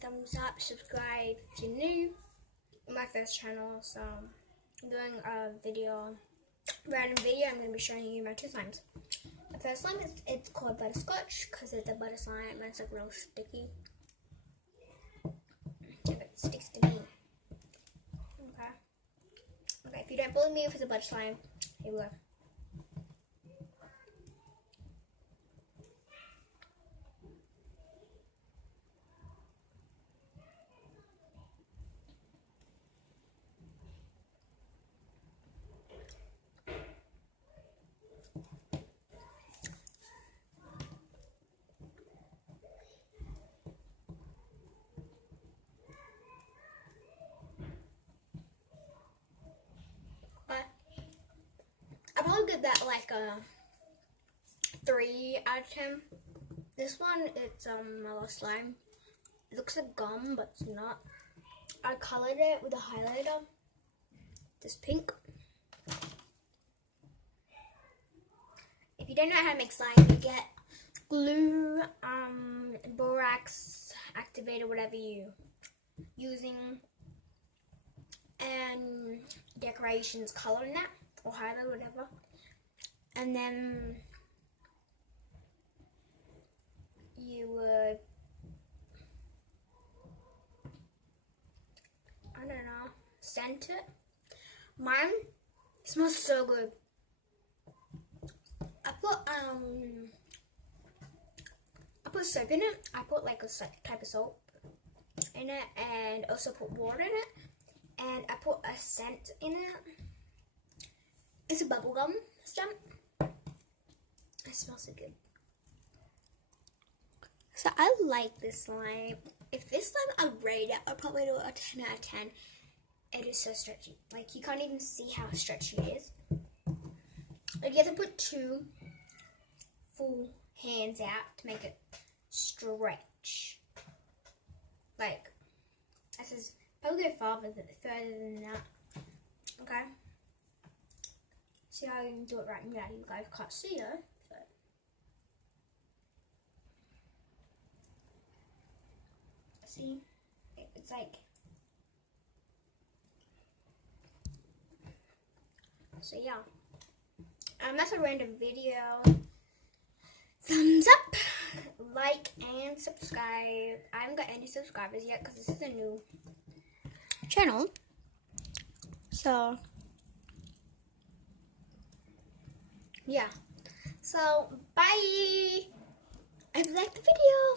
thumbs up, subscribe if you're new. My first channel, so I'm doing a random video. I'm going to be showing you my two slimes. The first slime it's called butterscotch because it's a butter slime and it's like real sticky. If it sticks to me. Okay, if you don't believe me if it's a butter slime, here we go. I'll probably give that like a 3 out of 10. This one, it's mellow slime. It looks like gum, but it's not. I colored it with a highlighter. This pink. If you don't know how to make slime, you get glue, borax, activator, whatever you using, and decorations, color in that, or highlight, whatever. And then you would, I don't know, scent it. Mine smells so good. I put soap in it. I put like a type of soap in it, and also put water in it, and I put a scent in it. It's a bubblegum scent. It smells so good. So I like this slime. If this slime I'd rate it, I'd probably do a 10 out of 10. It is so stretchy. Like, you can't even see how stretchy it is. Like, you have to put 2 full hands out to make it stretch. Like, this is probably go further than that. Okay. See how you can do it right now? You guys can't see it. But see, it's like. So yeah. That's a random video. Thumbs up, like, and subscribe. I haven't got any subscribers yet because this is a new channel. So, yeah. So, bye. I hope you liked the video.